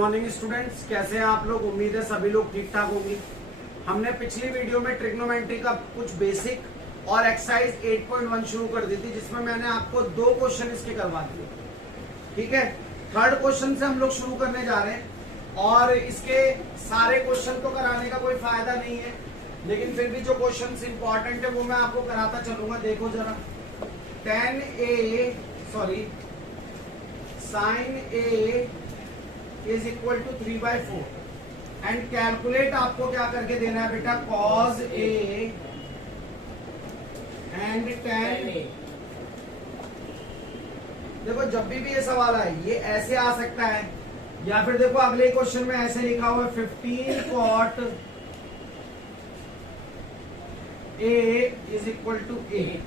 Morning students, कैसे हैं आप लोग। उम्मीद है सभी लोग ठीक ठाक होंगे। हमने पिछली वीडियो में ट्रिग्नोमेट्री का कुछ बेसिक और एक्सरसाइज 8.1 शुरू कर दी थी, जिसमें मैंने आपको 2 क्वेश्चन इसके करवा दिए। ठीक है, थर्ड क्वेश्चन से हम लोग शुरू करने जा रहे हैं और इसके सारे क्वेश्चन तो कराने का कोई फायदा नहीं है, लेकिन फिर भी जो क्वेश्चन इंपॉर्टेंट है वो मैं आपको कराता चलूंगा। देखो जरा, sin A is equal to 3/4 and calculate आपको क्या करके देना है बेटा, cos A and tan A। देखो जब भी ये सवाल आए ये ऐसे आ सकता है, या फिर देखो अगले क्वेश्चन में ऐसे लिखा हुआ है 15 cot A is equal to 8,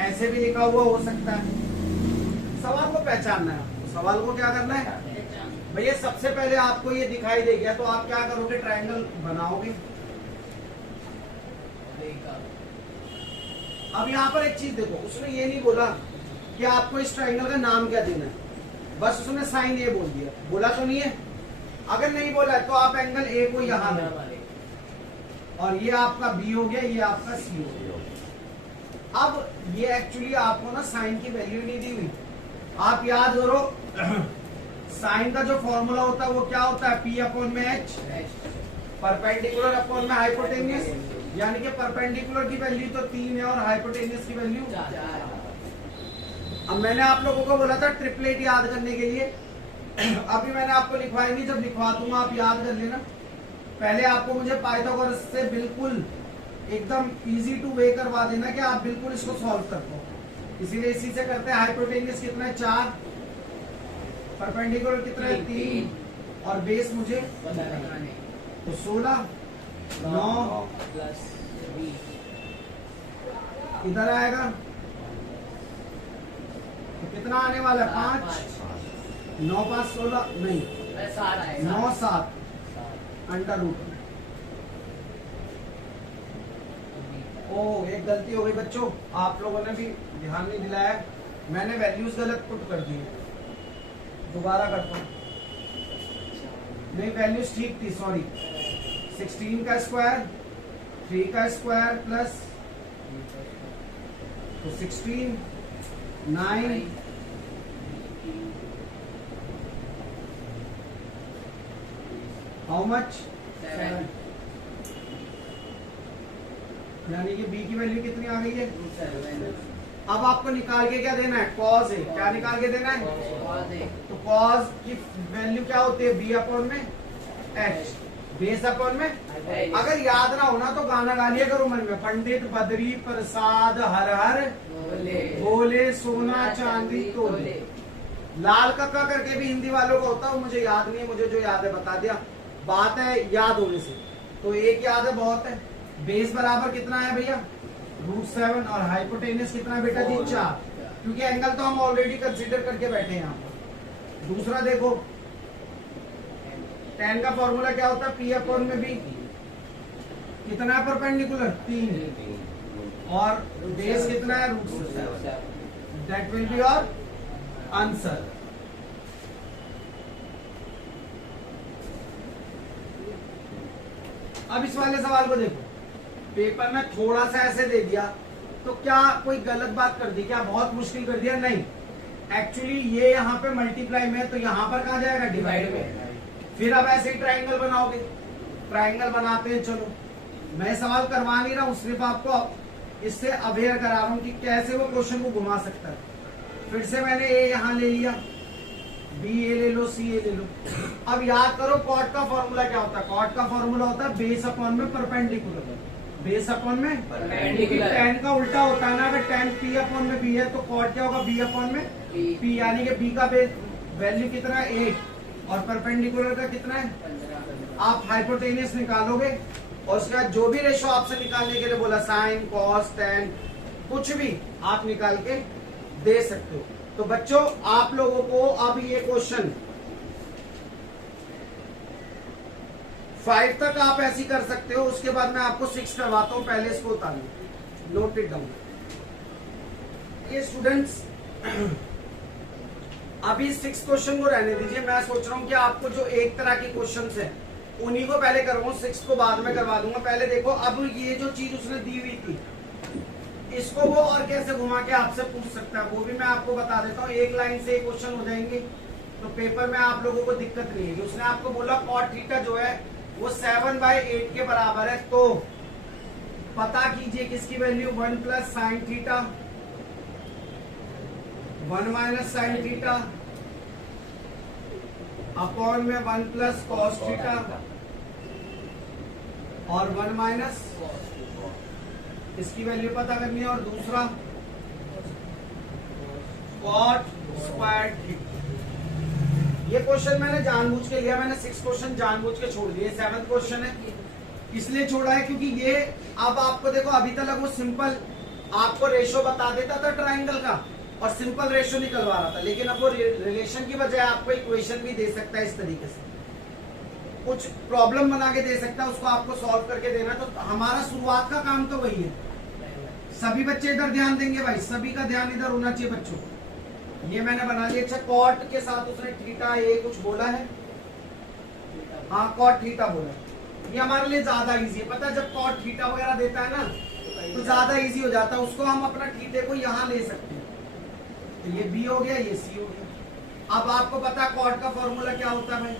ऐसे भी लिखा हुआ हो सकता है। सवाल को पहचानना है, सवाल को क्या करना है भैया। सबसे पहले आपको ये दिखाई दे गया तो आप क्या करोगे, ट्रायंगल बनाओगे। अब यहाँ पर एक चीज देखो, उसने ये नहीं बोला कि आपको इस ट्रायंगल का नाम क्या देना है, बस उसने साइन ए बोल दिया। बोला तो नहीं है। अगर नहीं बोला है तो आप एंगल ए को यहाँ ले, और ये आपका बी हो गया, ये आपका सी हो गया। अब ये एक्चुअली आपको ना साइन की वैल्यू नहीं दी हुई। आप याद करो साइन का जो फॉर्मूला होता है वो क्या होता है, P अपॉन में H, परपेंडिकुलर अपॉन में हाइपोटेनियस, यानी कि परपेंडिकुलर की वैल्यू तो 3 है और हाइपोटेनियस की वैल्यू 4। अब मैंने आप लोगों को बोला था ट्रिपलेट याद करने के लिए, अभी मैंने आपको लिखवाई नहीं, जब लिखवा दूंगा आप याद कर लेना। पहले आपको मुझे पाइथागोरस से बिल्कुल एकदम इजी टू वे करवा देना कि आप बिल्कुल इसको सॉल्व कर पाओ। इसीलिए इसी से करते हैं। हाइपोटेनियस कितना है 4, परपेंडिकुलर कितना है 3, और बेस मुझे तो 16, 9 प्लस 20 इधर आएगा तो कितना आने वाला है 5, 9 5 16 नहीं 9 7 अंडर रूट। ओ एक गलती हो गई बच्चों, आप लोगों ने भी ध्यान नहीं दिलाया, मैंने वैल्यूज गलत पुट कर दी। दोबारा करता हूँ, नहीं वैल्यूज ठीक थी, सॉरी। 16 का स्क्वायर 3 का स्क्वायर प्लस तो 16 9 हाउ मच 7, यानी कि b की वैल्यू कितनी आ गई है 7। अब आपको निकाल के क्या देना है, cos A। क्या निकाल के देना है, तो cos की वैल्यू क्या होती है, b अपॉन में h, बेस अपॉन में। अगर याद ना होना तो गाना गा लिया करो मन में, पंडित बद्री प्रसाद हर हर बोले सोना चांदी तोले। लाल का करके भी हिंदी वालों का होता है, मुझे याद नहीं है, मुझे जो याद है बता दिया। बात है याद होने से, तो एक याद है बहुत है। बेस बराबर कितना है भैया √7, और हाइपोटेनियस कितना है बेटा जी 4, क्योंकि एंगल तो हम ऑलरेडी कंसीडर करके बैठे हैं यहाँ पर। दूसरा देखो tan का फॉर्मूला क्या होता है, P अपॉन में B, कितना है परपेंडिकुलर 3, और बेस कितना है √7। That will be your answer. अब इस वाले सवाल को देखो, पेपर में थोड़ा सा ऐसे दे दिया तो क्या कोई गलत बात कर दी, क्या बहुत मुश्किल कर दिया, नहीं। एक्चुअली ये यहाँ पे मल्टीप्लाई में है तो यहाँ पर कहाँ जाएगा, डिवाइड में। फिर अब ऐसे ही ट्रायंगल बनाओगे, ट्रायंगल बनाते हैं। चलो मैं सवाल करवा नहीं रहा हूँ, सिर्फ आपको इससे अवेयर करा रहा हूँ कि कैसे वो क्वेश्चन को घुमा सकता है। फिर से मैंने ए यहाँ ले लिया, बी ए ले लो, सी ए ले लो। अब याद करो कॉट का फॉर्मूला क्या होता है, कॉट का फॉर्मूला होता है बेस अपॉन में परपेंडिकुलर, बेस अपॉन में परपेंडिकुलर। tan का उल्टा होता है ना, अगर tan p अपॉन में b है तो कॉट क्या होगा, b अपॉन में p, यानी कि b का बेस वैल्यू कितना है 8 और परपेंडिकुलर का कितना है 15। आप हाइपोटेनियस निकालोगे और उसके बाद जो भी रेशो आपसे निकालने के लिए बोला, साइन कॉस tan कुछ भी आप निकाल के दे सकते हो। तो बच्चों आप लोगों को अब ये क्वेश्चन 5 तक आप ऐसी कर सकते हो, उसके बाद मैं आपको 6 करवाता हूं। पहले इसको उतारिए, नोट इट डाउन। ये स्टूडेंट्स अभी 6 क्वेश्चन को रहने दीजिए, मैं सोच रहा हूँ कि आपको जो एक तरह के क्वेश्चन है उन्हीं को पहले करवाऊँ, 6 को बाद में करवा दूंगा। पहले देखो, अब ये जो चीज उसने दी हुई थी इसको वो और कैसे घुमा के आपसे पूछ सकता है वो भी मैं आपको बता देता हूँ। एक लाइन से क्वेश्चन हो जाएंगे तो पेपर में आप लोगों को दिक्कत नहीं है। उसने आपको बोला कॉट थीटा जो है वो 7/8 के बराबर है, तो पता कीजिए किसकी value 1 plus sine theta 1 minus sine theta upon में 1 प्लस कॉस थीटा और 1 माइनस, इसकी वैल्यू पता करनी है। और दूसरा कॉट स्क्वायर थीटा। ये क्वेश्चन मैंने जानबूझ के लिया, मैंने 6 क्वेश्चन जानबूझ के छोड़ दिए। 7th क्वेश्चन है, इसलिए छोड़ा है क्योंकि ये अब आपको देखो, अभी तक वो सिंपल आपको रेशो बता देता था ट्राइंगल का और सिंपल रेशो निकलवा रहा था, लेकिन अब वो रिलेशन की बजाय आपको इक्वेशन भी दे सकता है। इस तरीके से कुछ प्रॉब्लम बना के दे सकता है, उसको आपको सॉल्व करके देना। तो हमारा शुरुआत का काम तो वही है। सभी बच्चे इधर ध्यान देंगे भाई, सभी का ध्यान इधर होना चाहिए बच्चों। ये मैंने बना लिया। अच्छा, कॉट के साथ उसने थीटा ये कुछ बोला है, हाँ कॉट थीटा बोला। ये हमारे लिए ज्यादा इजी है, पता है जब कॉट थीटा वगैरह देता है ना तो ज्यादा इजी हो जाता है। उसको हम अपना थीटे को यहाँ ले सकते हैं। तो ये बी हो गया, ये सी हो गया। अब आपको पता है कॉट का फॉर्मूला क्या होता है भाई?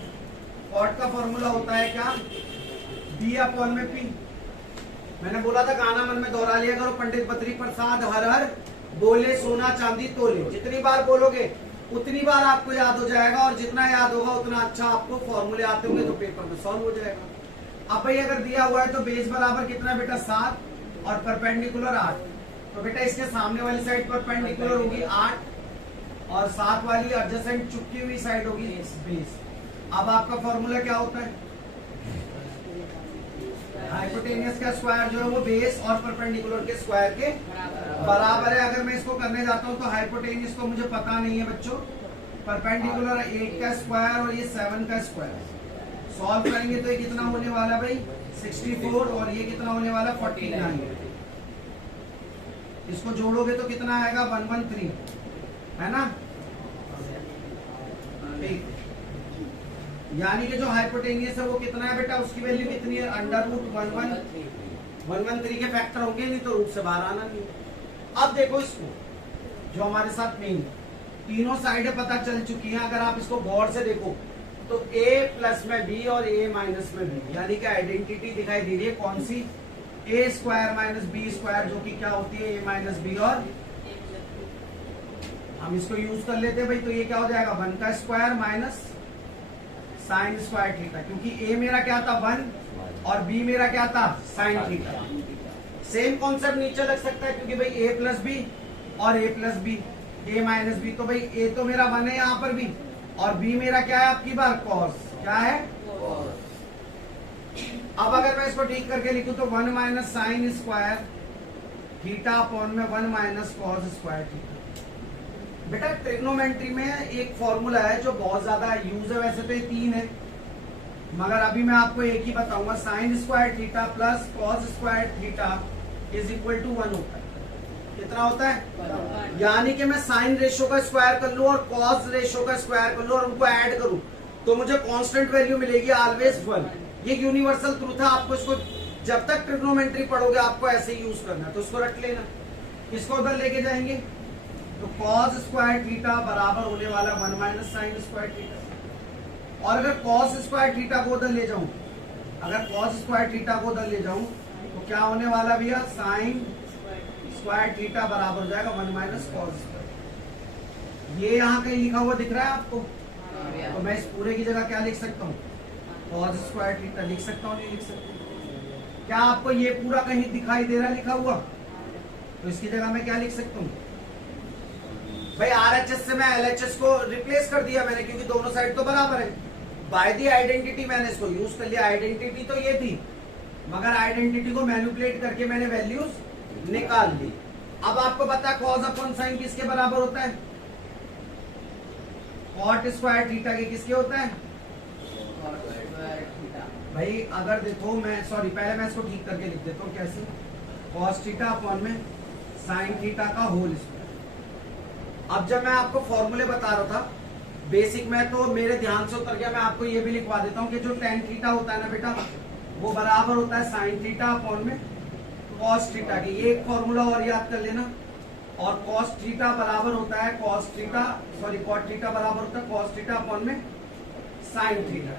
कॉट का फॉर्मूला होता है क्या? बी अपॉन में पी। मैंने बोला था गाना मन में दोहरा लिया करो, पंडित बद्री प्रसाद हर हर बोले सोना चांदी तोले। जितनी बार बोलोगे उतनी बार आपको याद हो जाएगा, और जितना याद होगा उतना अच्छा आपको फॉर्मूले आते होंगे तो पेपर में सॉल्व हो जाएगा। अब भाई अगर दिया हुआ है तो बेस बराबर कितना बेटा 7 और परपेंडिकुलर 8, तो बेटा इसके सामने वाली साइड परपेंडिकुलर होगी 8 और 7 वाली एडजेसेंट चुपकी हुई साइड होगी बेस। अब आपका फॉर्मूला क्या होता है? हाइपोटेनियस का स्क्वायर जो है वो बेस और परपेंडिकुलर के स्क्वायर के बराबर है। अगर मैं इसको करने जाता हूँ तो हाइपोटेनियस को मुझे पता नहीं है बच्चों, परपेंडिकुलर 8 का स्क्वायर और ये 7 का स्क्वायर। सॉल्व करेंगे तो ये कितना होने वाला भाई 64 और ये कितना होने वाला 49। इसको जोड़ोगे तो कितना आएगा 113, है ना? ठीक, यानी कि जो हाइपोटेनियस है वो कितना है बेटा, उसकी वैल्यू कितनी है √113 के फैक्टर होंगे, नहीं तो रूट से बाहर आना नहीं। अब देखो इसको, जो हमारे साथ मेन तीनों साइडें पता चल चुकी हैं। अगर आप इसको गौर से देखो तो a प्लस में b और a माइनस में b, यानी कि आइडेंटिटी दिखाई दे रही है कौन सी? a square minus b square, जो कि क्या होती है a माइनस बी। और हम इसको यूज कर लेते हैं भाई, तो ये क्या हो जाएगा 1 का square minus sign square theta, क्योंकि a मेरा क्या था 1 और b मेरा क्या था साइन थीटा। सेम कॉन्सेप्ट नीचे लग सकता है, क्योंकि भाई a प्लस बी और a plus B, a minus B, तो भाई a तो मेरा 1 है यहाँ पर भी, और b मेरा क्या है आपकी बार कॉस, क्या है? अब अगर मैं इसको ठीक करके लिखूं तो 1 minus sign square theta upon में 1 माइनस कॉस स्क्वायर थीटा। बेटा ट्रिग्नोमेट्री में एक फॉर्मूला है जो बहुत ज्यादा यूज है, वैसे तो ये 3 है मगर अभी मैं आपको एक ही बताऊंगा। Sine square theta plus cos square theta is equal to 1 होता है। कितना होता है? यानी कि मैं साइन रेशो का स्क्वायर कर लूं और कॉस रेशो का स्क्वायर कर लूं और उनको ऐड करूं तो मुझे कांस्टेंट वैल्यू मिलेगी ऑलवेज 1। ये यूनिवर्सल ट्रूथ है। आपको इसको जब तक ट्रिग्नोमेट्री पढ़ोगे आपको ऐसे ही यूज करना है, तो इसको रट लेना। इसको उधर लेके जाएंगे तो कॉस स्क्वायर थीटा बराबर होने वाला 1 माइनस साइन स्क्वायर थीटा। और अगर कॉस स्क्वायर थीटा को उधर ले जाऊं, अगर कॉस स्क्वायर थीटा को उधर ले जाऊं तो क्या होने वाला भैया साइन स्क्वायर थीटा बराबर हो जाएगा 1 माइनस कॉस स्क्वायर। ये यहाँ कहीं लिखा हुआ दिख रहा है आपको? तो मैं इस पूरे की जगह क्या लिख सकता हूँ? कॉस स्क्वायर थीटा लिख सकता हूँ, नहीं लिख सकता? क्या आपको ये पूरा कहीं दिखाई दे रहा है लिखा हुआ? तो इसकी जगह मैं क्या लिख सकता हूँ भाई? RHS से मैं LHS को रिप्लेस कर दिया मैंने, क्योंकि दोनों साइड तो बराबर है। बाय दी आइडेंटिटी मैंने इसको यूज कर लिया। आइडेंटिटी तो ये थी मगर आइडेंटिटी को मैनिपुलेट करके मैंने वैल्यूज निकाल ली। अब आपको पता है कॉस अपॉन साइन किसके बराबर होता है? कॉट स्क्वायर थीटा के किसके होता है भाई? अगर देखो मैं पहले मैं इसको ठीक करके लिख देता हूँ। कैसे? कॉस थीटा अपॉन में साइन थीटा का होल स्क्वायर। अब जब मैं आपको फॉर्मूले बता रहा था बेसिक में तो मेरे ध्यान से उतर गया, मैं आपको ये भी लिखवा देता हूँ कि जो टेन थीटा होता है ना बेटा, वो बराबर होता है साइन थीटा अपॉन में कॉस थीटा की। ये एक फॉर्मूला और याद कर लेना। और कॉस थीटा बराबर होता है cos theta, sorry cot theta बराबर होता है कॉस थीटा अपॉन में साइन थीटा।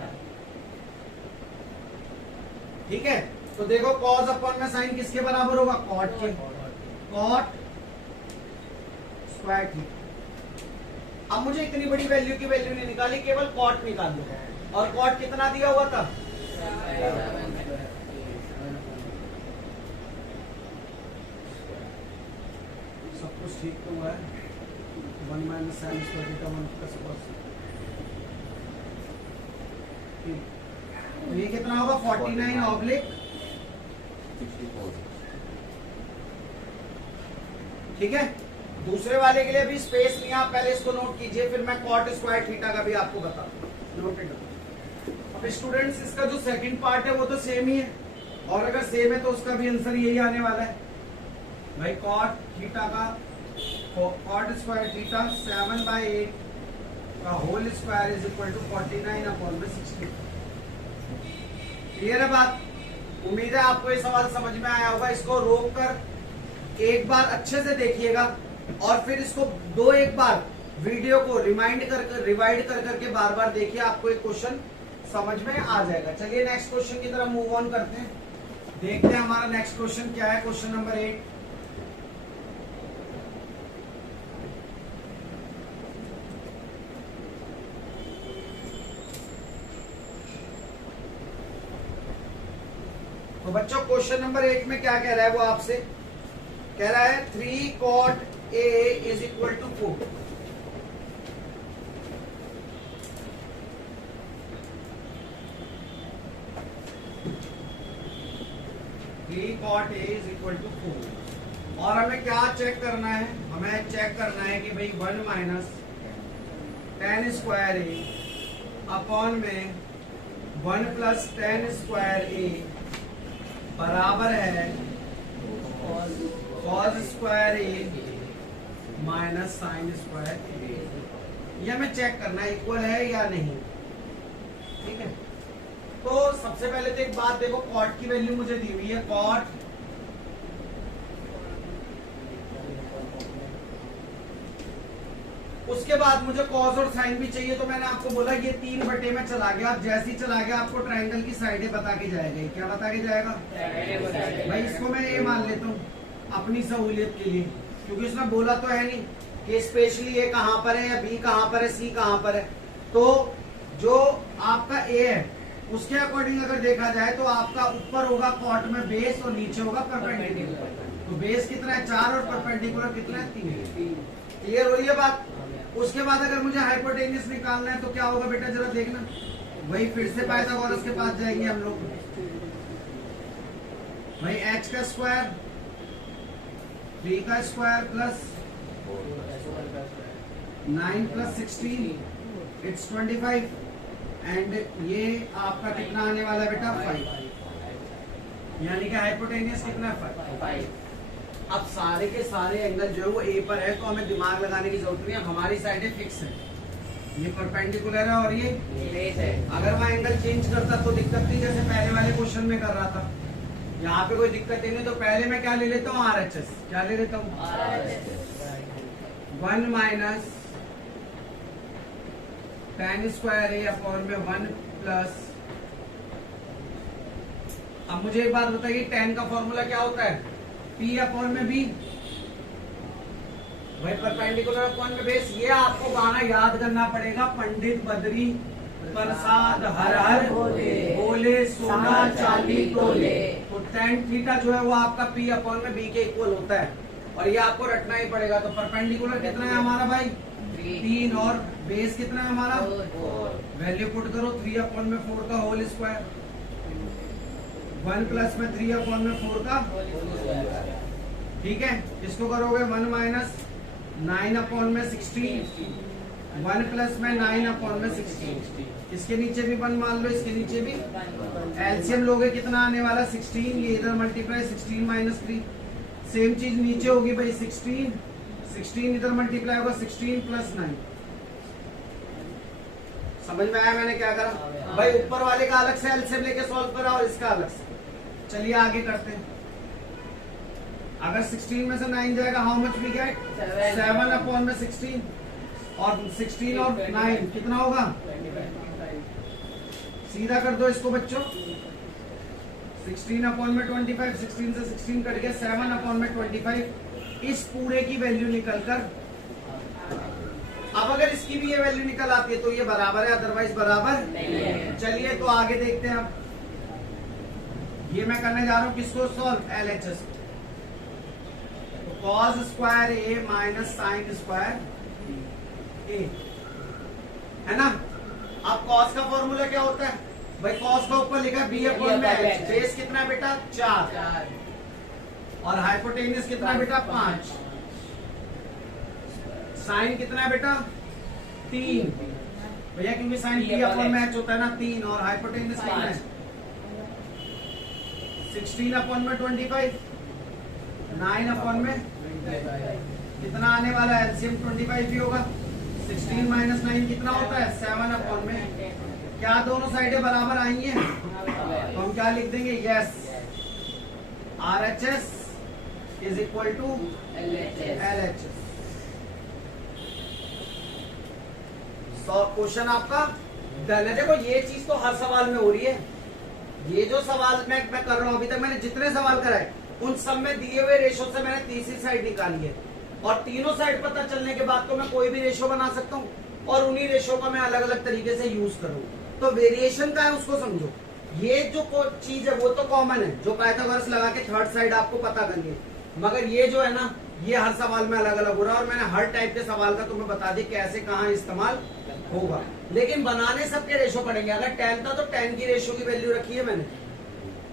ठीक है, तो देखो कॉस अपॉन में साइन किसके बराबर होगा, कॉट के, कॉट स्क्वायर थीटा। अब मुझे इतनी बड़ी वैल्यू की वैल्यू नहीं निकाली, केवल कॉट निकाल दो। और कॉट कितना दिया हुआ था, सब कुछ ठीक तो हुआ है। 1 minus sign square theta 1 plus cos. तो ये कितना होगा 49 ऑब्लिक, ठीक है। दूसरे वाले के लिए भी स्पेस नहीं, आप पहले इसको नोट कीजिए, फिर मैं कॉट स्क्वायर थीटा का भी आपको बता नोटेड। अब स्टूडेंट्स इसका जो सेकंड पार्ट है वो तो सेम ही है, और अगर सेम है तो उसका भी आंसर यही आने वाला है भाई। कॉट थीटा का कॉट स्क्वायर थीटा 7/8 का whole square is equal to 49 upon में 60। क्लियर है बात? उम्मीद है आपको ये सवाल समझ में आया होगा। इसको रोक कर एक बार अच्छे से देखिएगा और फिर इसको एक बार वीडियो को रिवाइंड कर करके बार बार देखिए, आपको एक क्वेश्चन समझ में आ जाएगा। चलिए नेक्स्ट क्वेश्चन की तरफ मूव ऑन करते हैं, देखते हैं हमारा नेक्स्ट क्वेश्चन क्या है। Question number 8। तो बच्चों क्वेश्चन नंबर 8 में क्या कह रहा है वो आपसे कह रहा है 3 cot A is equal to 4। cot A is equal to 4। और हमें क्या चेक करना है, हमें चेक करना है कि भाई 1 minus tan square A upon में 1 प्लस tan स्क्वायर A बराबर है cos square A minus sine square A। ये हमें चेक करना है इक्वल है या नहीं। ठीक है, तो सबसे पहले तो एक बात देखो, कॉट की वैल्यू मुझे दी हुई है, कॉट उसके बाद मुझे कॉस और साइन भी चाहिए। तो मैंने आपको बोला ये 3 बटे में चला गया। अब जैसे ही चला गया आपको ट्रायंगल की साइडें बता के जाएगा। क्या बता के जाएगा भाई? इसको मैं ये मान लेता हूँ अपनी सहूलियत के लिए, क्योंकि उसने बोला तो है नहीं कि स्पेशली ए कहाँ पर है या बी कहाँ पर है, सी कहाँ पर है। तो जो आपका ए है उसके अकॉर्डिंग अगर देखा जाए तो आपका ऊपर होगा कॉट में बेस और नीचे होगा परपेंडिकुलर। तो बेस कितना है 4 और परपेंडिकुलर कितना है 3। क्लियर हो रही है बात? उसके बाद अगर मुझे हाइपोटेन्यूस निकालना है तो क्या होगा बेटा, जरा देखना, वही फिर से पाइथागोरस के पास जाएंगे हम लोग। भाई h का स्क्वायर 3 का square plus 9 plus 16 it's 25 and ये आपका कितना आने वाला है बेटा 5, यानी कि हाइपोटेन्यूस कितना है 5। अब सारे के सारे एंगल जो है वो ए पर है, तो हमें दिमाग लगाने की जरूरत नहीं है, हमारी साइडें फिक्स है। ये परपेंडिकुलर है और ये बेस है। अगर वहाँ एंगल चेंज करता तो दिक्कत थी, जैसे पहले वाले क्वेश्चन में कर रहा था। यहाँ पे कोई दिक्कत ही नहीं। तो पहले मैं क्या ले लेता हूँ RHS, क्या ले लेता हूँ 1 minus tan square A upon में 1 प्लस। अब मुझे एक बात बताइए, tan का फॉर्मूला क्या होता है P अपॉन में B, वही परपेंडिकुलर अपॉन में बेस। ये आपको गाना याद करना पड़ेगा, पंडित बद्री प्रसाद हर हर बोले सोना चांदी तोले। तो tan थीटा जो है वो आपका P अपॉन में B के इक्वल होता है, और ये आपको रटना ही पड़ेगा। तो परपेंडिकुलर कितना है हमारा भाई 3, और बेस कितना है हमारा 4। वैल्यू पुट करो 3 अपॉन में 4 का होल स्क्वायर, 1 प्लस में 3 अपॉन में 4 का। ठीक है, इसको करोगे 1 माइनस 9 अपॉन में 16, 1 प्लस में 9 अपॉन में 16। इसके नीचे भी 1 मान लो, इसके नीचे भी। एलसीएम लोगे कितना आने वाला 16, ये इधर मल्टीप्लाई 16 माइनस 3। सेम चीज नीचे होगी भाई 16 इधर मल्टीप्लाई होगा 16 प्लस 9। समझ में आया मैंने क्या करा? भाई ऊपर वाले का अलग से एलसीएम लेके सॉल्व करा और इसका अलग से। चलिए आगे करते हैं। अगर 16 में से 9 जाएगा, how much we get? 7 upon में 16, और 16 और 9 कितना होगा? सीधा कर दो इसको बच्चों। 16 अपॉन में 25, 16 से 16 कट गया, 7 अपॉन में 25। इस पूरे की वैल्यू निकलकर, अब अगर इसकी भी ये वैल्यू निकल आती है तो ये बराबर है, अदरवाइज बराबर नहीं है। चलिए तो आगे देखते हैं। अब ये मैं करने जा रहा हूं किसको सॉल्व? LHS। कॉस स्क्वायर ए माइनस साइन स्क्वायर ए, है ना? अब कॉस का फॉर्मूला क्या होता है भाई? कॉस का ऊपर लिखा बी अपॉन में एच। बेस कितना है बेटा? 4, और हाइपोटेन्यूस कितना है बेटा? 5। साइन कितना है बेटा? 3 भैया, क्योंकि साइन बी अपॉन में एच होता है ना, 3, और हाइपोटेन्यूस कितना है? 16 अपॉन में 25, 9 अपॉन में कितना आने वाला है? एलसीएम 25 भी होगा। 16 माइनस 9 कितना होता है? 7 अपॉन में। क्या दोनों साइडें बराबर आई हैं? तो हम क्या लिख देंगे? Yes, RHS is equal to LHS। Question आपका डन है। देखो ये चीज तो हर सवाल में हो रही है। ये जो सवाल मैं कर रहा हूं, अभी तक मैंने जितने सवाल कराए उन सब में दिए हुए रेशो से मैंने तीसरी साइड निकाली है, और तीनों साइड पता चलने के बाद तो मैं कोई भी रेशो बना सकता हूँ और उन्हीं रेशो का मैं अलग अलग तरीके से यूज करूँ। तो वेरिएशन का है उसको समझो। ये जो चीज है वो तो कॉमन है, जो पाइथागोरस लगा के थर्ड साइड आपको पता करनी है, मगर ये जो है ना, ये हर सवाल में अलग अलग हो रहा है, और मैंने हर टाइप के सवाल का तुम्हें बता दी कैसे कहाँ इस्तेमाल होगा। लेकिन बनाने सबके रेशो पड़ेंगे। अगर tan था तो tan की रेशो की वैल्यू रखी है मैंने,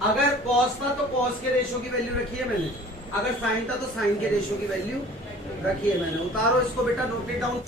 अगर cos था तो cos के रेशो की वैल्यू रखी है मैंने, अगर sin था तो sin के रेशो की वैल्यू रखी है मैंने। उतारो इसको बेटा, नोट इट डाउन।